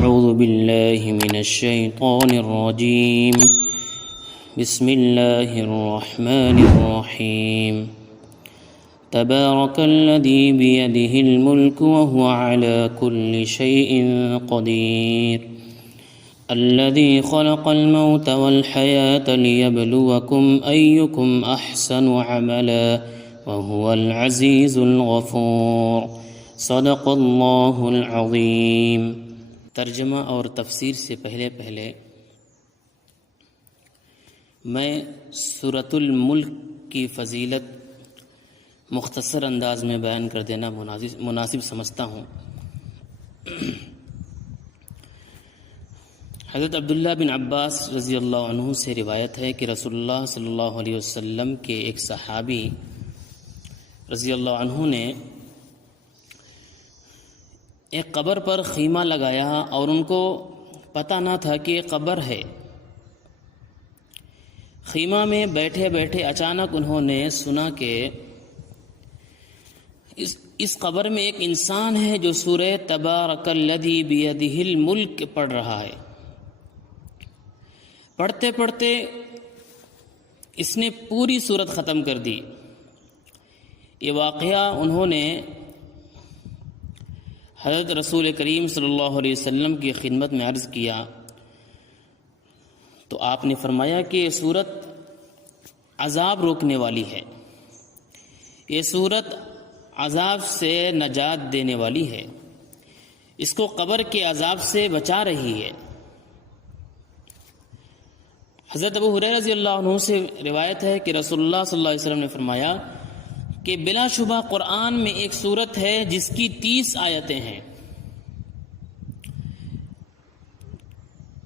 أعوذ بالله من الشيطان الرجيم. بسم الله الرحمن الرحيم. تبارك الذي بيده الملك وهو على كل شيء قدير. الذي خلق الموت والحياة ليبلوكم أيكم أحسن عملا وهو العزيز الغفور. صدق اللہ العظیم. ترجمہ اور تفسیر سے پہلے میں سورۃ الملک کی فضیلت مختصر انداز میں بیان کر دینا مناسب سمجھتا ہوں. حضرت عبداللہ بن عباس رضی اللہ عنہ سے روایت ہے کہ رسول اللہ صلی اللہ علیہ وسلم کے ایک صحابی رضی اللہ عنہ نے ایک قبر پر خیمہ لگایا اور ان کو پتہ نہ تھا کہ یہ قبر ہے. خیمہ میں بیٹھے بیٹھے اچانک انہوں نے سنا کہ اس قبر میں ایک انسان ہے جو سورہ تبارک الذی بیدہ الملک پڑھ رہا ہے. پڑھتے پڑھتے اس نے پوری سورت ختم کر دی. یہ واقعہ انہوں نے حضرت رسول کریم صلی اللہ علیہ وسلم کی خدمت میں عرض کیا تو آپ نے فرمایا کہ یہ سورت عذاب روکنے والی ہے، یہ سورت عذاب سے نجات دینے والی ہے، اس کو قبر کے عذاب سے بچا رہی ہے. حضرت ابو ہریرہ رضی اللہ عنہ سے روایت ہے کہ رسول اللہ صلی اللہ علیہ وسلم نے فرمایا کہ بلا شبہ قرآن میں ایک سورت ہے جس کی 30 آیتیں ہیں.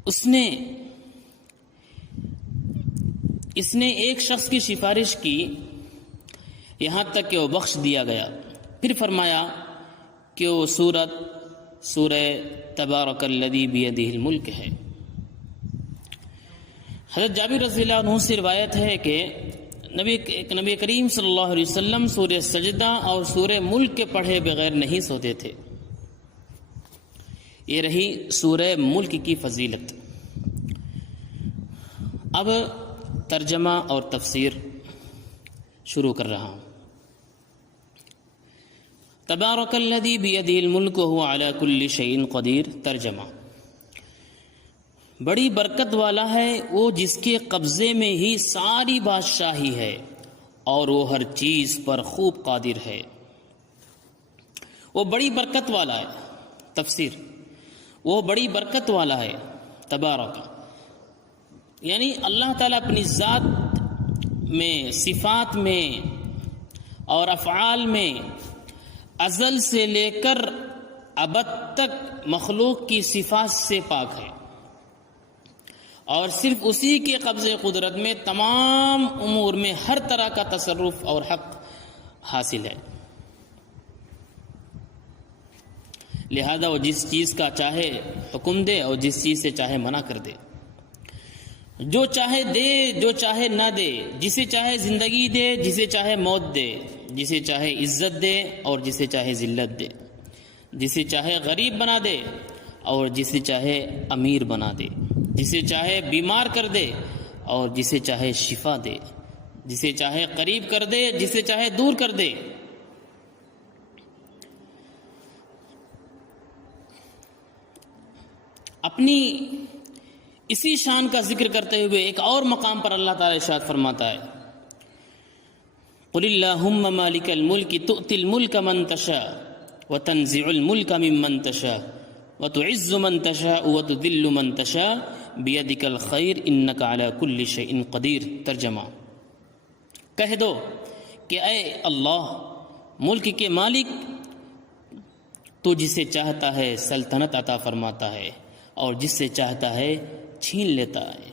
اس نے ایک شخص کی سفارش کی یہاں تک کہ وہ بخش دیا گیا. پھر فرمایا کہ وہ سورہ تبارک الذی بیدہ الملک ہے. حضرت جابر رضی اللہ عنہ سے روایت ہے کہ نبی کریم صلی اللہ علیہ وسلم سورہ سجدہ اور سورہ ملک کے پڑھے بغیر نہیں سوتے تھے. یہ رہی سورہ ملک کی فضیلت. اب ترجمہ اور تفسیر شروع کر رہا ہوں. تبارک الذی بیدہ الملک وہو علی کل شیء قدیر. ترجمہ: بڑی برکت والا ہے وہ جس کے قبضے میں ہی ساری بادشاہی ہے اور وہ ہر چیز پر خوب قادر ہے. وہ بڑی برکت والا ہے. تفسیر: وہ بڑی برکت والا ہے. تبارک یعنی اللہ تعالیٰ اپنی ذات میں، صفات میں اور افعال میں ازل سے لے کر ابد تک مخلوق کی صفات سے پاک ہے اور صرف اسی کے قبضے قدرت میں تمام امور میں ہر طرح کا تصرف اور حق حاصل ہے. لہذا وہ جس چیز کا چاہے حکم دے اور جس چیز سے چاہے منع کر دے، جو چاہے دے جو چاہے نہ دے، جسے چاہے زندگی دے جسے چاہے موت دے، جسے چاہے عزت دے اور جسے چاہے ذلت دے، جسے چاہے غریب بنا دے اور جسے چاہے امیر بنا دے، جسے چاہے بیمار کر دے اور جسے چاہے شفا دے، جسے چاہے قریب کر دے جسے چاہے دور کر دے. اپنی اسی شان کا ذکر کرتے ہوئے ایک اور مقام پر اللہ تعالی ارشاد فرماتا ہے: قل اللہم مالک الملک تؤتی الملک من تشاء وتنزع الملک ممن تشاء وتعز من تشاء وتذل من تشاء بیدک الخیر انک علی کل شیء قدیر. ترجمہ: کہہ دو کہ اے اللہ ملک کے مالک، تو جسے چاہتا ہے سلطنت عطا فرماتا ہے اور جس سے چاہتا ہے چھین لیتا ہے،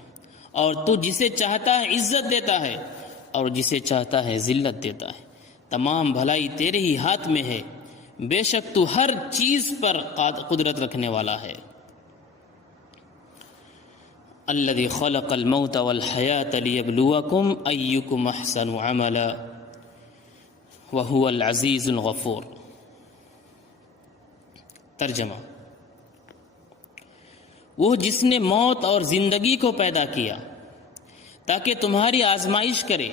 اور تو جسے چاہتا ہے عزت دیتا ہے اور جسے چاہتا ہے ذلت دیتا ہے. تمام بھلائی تیرے ہی ہاتھ میں ہے، بے شک تو ہر چیز پر قدرت رکھنے والا ہے. الذي خلق الموت والحياة ليبلوكم أيكم أحسن عملا وهو العزيز الغفور. ترجمہ: وہ جس نے موت اور زندگی کو پیدا کیا تاکہ تمہاری آزمائش کرے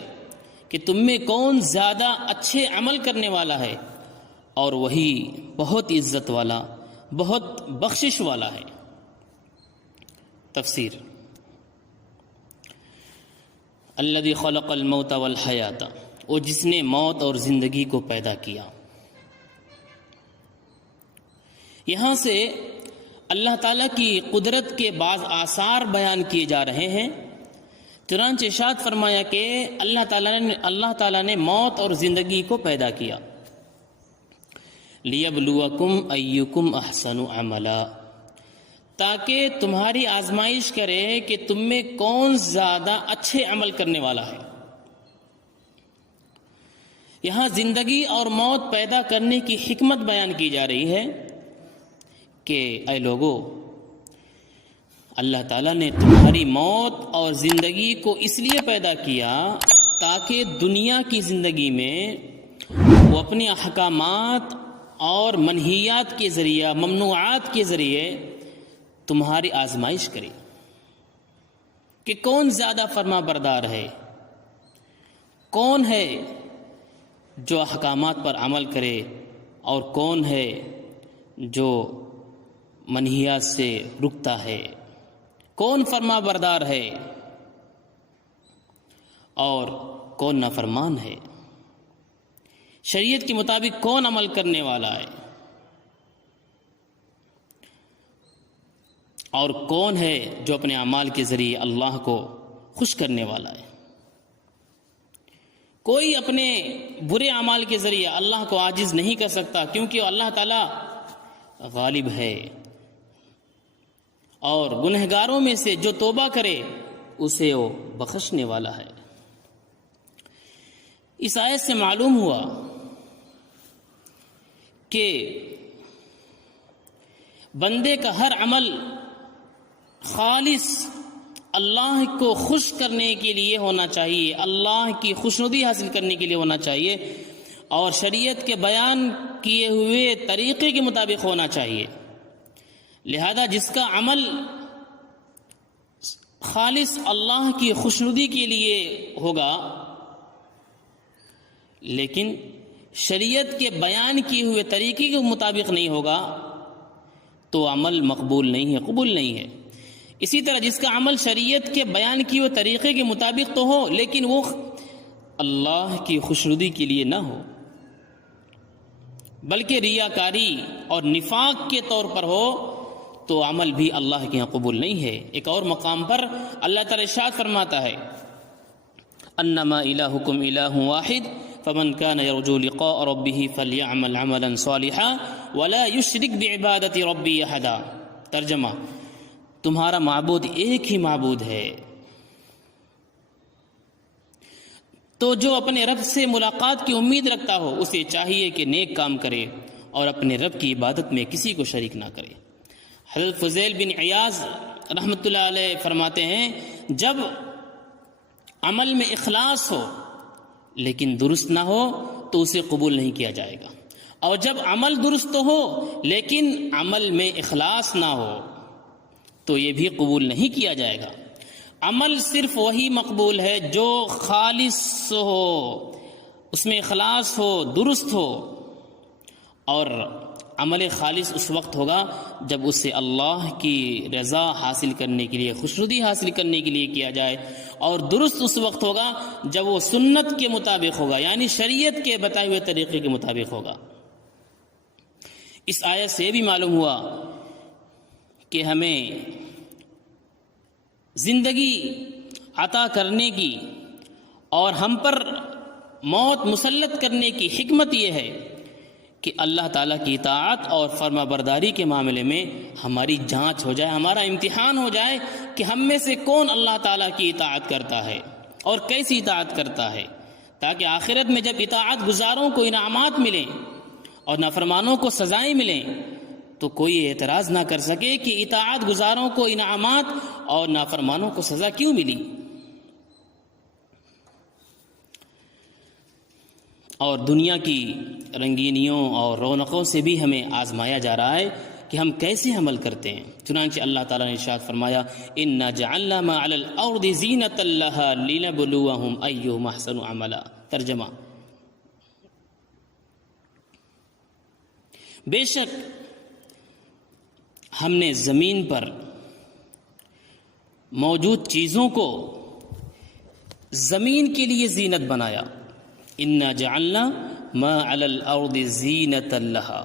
کہ تم میں کون زیادہ اچھے عمل کرنے والا ہے، اور وہی بہت عزت والا، بہت بخشش والا ہے۔ تفسیر: الذی خلق الموت والحیات، وہ جس نے موت اور زندگی کو پیدا کیا۔ یہاں سے اللہ تعالیٰ کی قدرت کے بعض آثار بیان کیے جا رہے ہیں۔ چنانچہ ارشاد فرمایا کہ اللہ تعالیٰ نے موت اور زندگی کو پیدا کیا، لیبلوکم ایکم احسن عملا، تاکہ تمہاری آزمائش کرے کہ تم میں کون زیادہ اچھے عمل کرنے والا ہے۔ یہاں زندگی اور موت پیدا کرنے کی حکمت بیان کی جا رہی ہے کہ اے لوگو، اللہ تعالیٰ نے تمہاری موت اور زندگی کو اس لیے پیدا کیا تاکہ دنیا کی زندگی میں وہ اپنے احکامات اور منہیات کے ذریعے، ممنوعات کے ذریعے تمہاری آزمائش کرے کہ کون زیادہ فرما بردار ہے، کون ہے جو احکامات پر عمل کرے، اور کون ہے جو منہیات سے رکتا ہے، کون فرما بردار ہے اور کون نافرمان ہے، شریعت کے مطابق کون عمل کرنے والا ہے، اور کون ہے جو اپنے اعمال کے ذریعے اللہ کو خوش کرنے والا ہے۔ کوئی اپنے برے اعمال کے ذریعے اللہ کو عاجز نہیں کر سکتا، کیونکہ اللہ تعالیٰ غالب ہے، اور گنہگاروں میں سے جو توبہ کرے اسے وہ بخشنے والا ہے۔ اس آیت سے معلوم ہوا کہ بندے کا ہر عمل خالص اللہ کو خوش کرنے کے لیے ہونا چاہیے، اللہ کی خوشنودی حاصل کرنے کے لیے ہونا چاہیے، اور شریعت کے بیان کیے ہوئے طریقے کے مطابق ہونا چاہیے۔ لہذا جس کا عمل خالص اللہ کی خوشنودی کے لیے ہوگا لیکن شریعت کے بیان کیے ہوئے طریقے کے مطابق نہیں ہوگا تو عمل مقبول نہیں ہے، قبول نہیں ہے۔ اسی طرح جس کا عمل شریعت کے بیان کیے ہوئے طریقے کے مطابق تو ہو لیکن وہ اللہ کی خوشنودی کے لیے نہ ہو، بلکہ ریاکاری اور نفاق کے طور پر ہو، تو عمل بھی اللہ کے یہاں قبول نہیں ہے۔ ایک اور مقام پر اللہ تعالی ارشاد فرماتا ہے: انما الہکم الہ واحد فمن كان يرجو لقاء ربه فليعمل عملا صالحا ولا يشرك بعبادت ربه احدا۔ ترجمہ: تمہارا معبود ایک ہی معبود ہے، تو جو اپنے رب سے ملاقات کی امید رکھتا ہو اسے چاہیے کہ نیک کام کرے اور اپنے رب کی عبادت میں کسی کو شریک نہ کرے۔ حضرت فضیل بن عیاض رحمۃ اللہ علیہ فرماتے ہیں جب عمل میں اخلاص ہو لیکن درست نہ ہو تو اسے قبول نہیں کیا جائے گا، اور جب عمل درست ہو لیکن عمل میں اخلاص نہ ہو تو یہ بھی قبول نہیں کیا جائے گا۔ عمل صرف وہی مقبول ہے جو خالص ہو، اس میں اخلاص ہو، درست ہو، اور عمل خالص اس وقت ہوگا جب اسے اللہ کی رضا حاصل کرنے کے لیے، خوشنودی حاصل کرنے کے لیے کیا جائے، اور درست اس وقت ہوگا جب وہ سنت کے مطابق ہوگا، یعنی شریعت کے بتائے ہوئے طریقے کے مطابق ہوگا۔ اس آیت سے یہ بھی معلوم ہوا کہ ہمیں زندگی عطا کرنے کی اور ہم پر موت مسلط کرنے کی حکمت یہ ہے کہ اللہ تعالیٰ کی اطاعت اور فرما برداری کے معاملے میں ہماری جانچ ہو جائے، ہمارا امتحان ہو جائے کہ ہم میں سے کون اللہ تعالیٰ کی اطاعت کرتا ہے اور کیسی اطاعت کرتا ہے، تاکہ آخرت میں جب اطاعت گزاروں کو انعامات ملیں اور نافرمانوں کو سزائیں ملیں تو کوئی اعتراض نہ کر سکے کہ اطاعت گزاروں کو انعامات اور نافرمانوں کو سزا کیوں ملی۔ اور دنیا کی رنگینیوں اور رونقوں سے بھی ہمیں آزمایا جا رہا ہے، کہ ہم کیسے عمل کرتے ہیں۔ چنانچہ اللہ تعالیٰ نے ارشاد فرمایا اِنَّا جَعَلْنَا مَا عَلَى الْأَرْضِ زِينَةً لَهَا لِنَبْلُوَهُمْ أَيُّهُمْ أَحْسَنُ عَمَلًا۔ ترجمہ: بے شک ہم نے زمین پر موجود چیزوں کو زمین کے لیے زینت بنایا۔ اِنَّا جَعَلْنَا مَا عَلَى الْأَرْضِ زِينَةً لَهَا،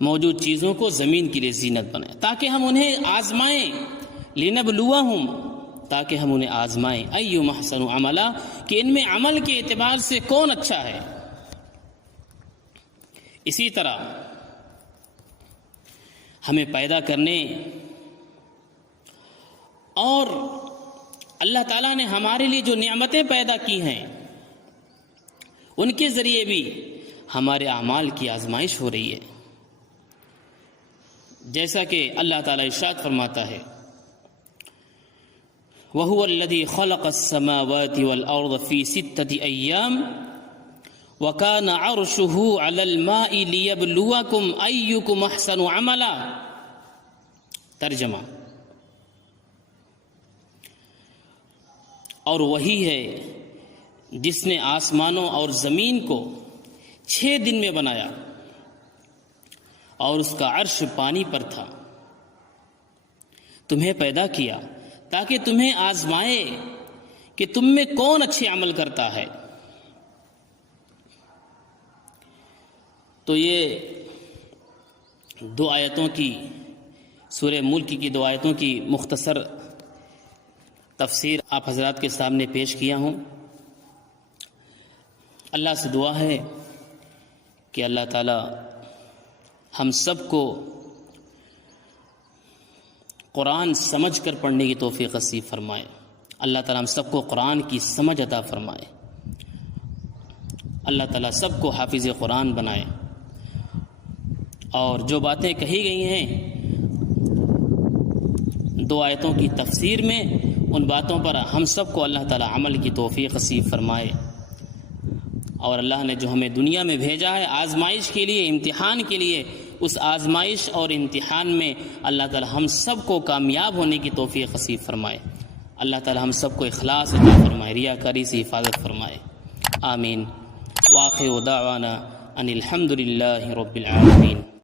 موجود چیزوں کو زمین کے لیے زینت بنائیں تاکہ ہم انہیں آزمائیں، لِنَبْلُوَهُمْ، تاکہ ہم انہیں آزمائیں، أَيُّهُمْ أَحْسَنُ عَمَلًا، کہ ان میں عمل کے اعتبار سے کون اچھا ہے۔ اسی طرح ہمیں پیدا کرنے اور اللہ تعالیٰ نے ہمارے لیے جو نعمتیں پیدا کی ہیں ان کے ذریعے بھی ہمارے اعمال کی آزمائش ہو رہی ہے، جیسا کہ اللہ تعالیٰ ارشاد فرماتا ہے وَهُوَ الَّذِي خَلَقَ السَّمَاوَاتِ وَالْأَرْضَ فِي 6 أَيَّامٍ وَكَانَ عَرْشُهُ عَلَى الْمَاءِ لِيَبْلُوَكُمْ أَيُّكُمْ أَحْسَنُ عَمَلًا۔ ترجمہ: اور وہی ہے جس نے آسمانوں اور زمین کو 6 دن میں بنایا اور اس کا عرش پانی پر تھا، تمہیں پیدا کیا تاکہ تمہیں آزمائے کہ تم میں کون اچھے عمل کرتا ہے۔ تو یہ 2 آیتوں کی، سورہ ملک کی 2 آیتوں کی مختصر تفسیر آپ حضرات کے سامنے پیش کیا ہوں۔ اللہ سے دعا ہے کہ اللہ تعالی ہم سب کو قرآن سمجھ کر پڑھنے کی توفیق نصیب فرمائے۔ اللہ تعالی ہم سب کو قرآن کی سمجھ عطا فرمائے۔ اللہ تعالی سب کو حافظ قرآن بنائے، اور جو باتیں کہی گئی ہیں 2 آیتوں کی تفسیر میں، ان باتوں پر ہم سب کو اللہ تعالی عمل کی توفیق نصیب فرمائے۔ اور اللہ نے جو ہمیں دنیا میں بھیجا ہے آزمائش کے لیے، امتحان کے لیے، اس آزمائش اور امتحان میں اللہ تعالی ہم سب کو کامیاب ہونے کی توفیق نصیب فرمائے۔ اللہ تعالی ہم سب کو اخلاص عطا فرمائے، ریاکاری سے حفاظت فرمائے، آمین۔ وآخر دعوانا ان الحمد للہ رب العالمین۔